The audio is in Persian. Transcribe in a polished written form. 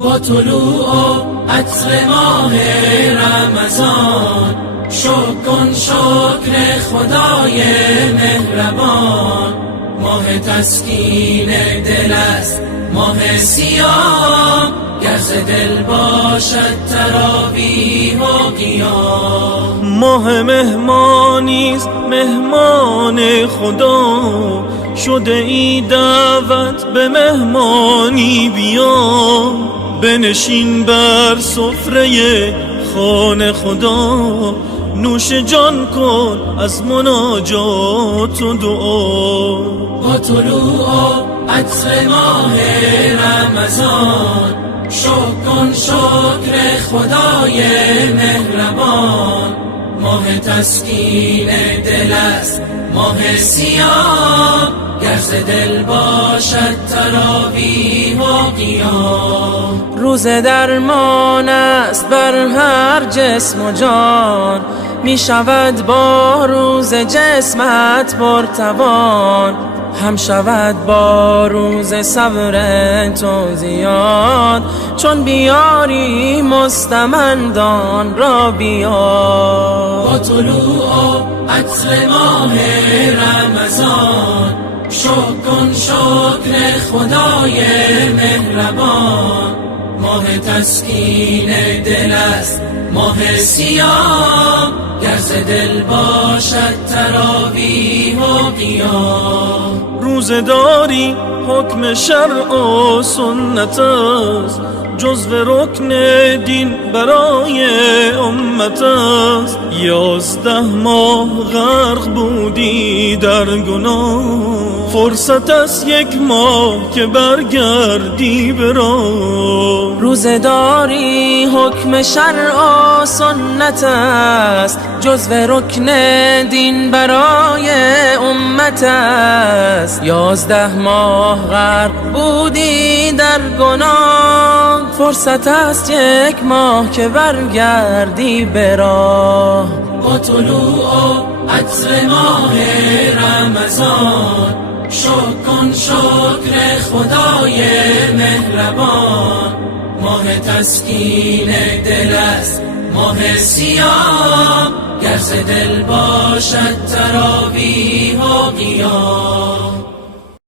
با طلوع عطر ماه رمضان شکر کن شکر خدای مهربان. ماه تسکین دل است ماه صیام، گر ز دل باشد تراویح و قیام. ماه مهمانیست مهمان خدا، شده ای دعوت به مهمانی بیا. بنشین بر سفره خانه خدا، نوش جان کن از مناجات و دعا. با طلوع عطر ماه رمضان شکر کن شکر خدای مهربان. ماه تسکین دل است ماه صیام، گر ز دل باشد تراویح و قیام. روز درمان است بر هر جسم و جان، می شود با روز جسمت پرتوان. هم شود با روز صبر تو زیاد، چون بیاری مستمندان را بیار. با طلوع عطر ماه رمضان شکر کن شکر خدای مهربان. ماه تسکین دل است ماه صیام، گر ز دل باشد تراویح و قیام. روزه داری حکم شرع و سنت است، جزو رکن دین برای امت است. 11 ماه غرق بودی در گناه، فرصت است 1 ماه که برگردی به راه. روزه داری حکم شرع و سنت است، جزو رکن دین برای امت است. 11 ماه غرق بودی در گناه، فرصت است 1 ماه که برگردی به راه. با طلوع عطر ماه رمضان شکر کن شکر خدای مهربان. ماه تسکین دل است ماه صیام، گر ز دل باشد تراویح و قیام.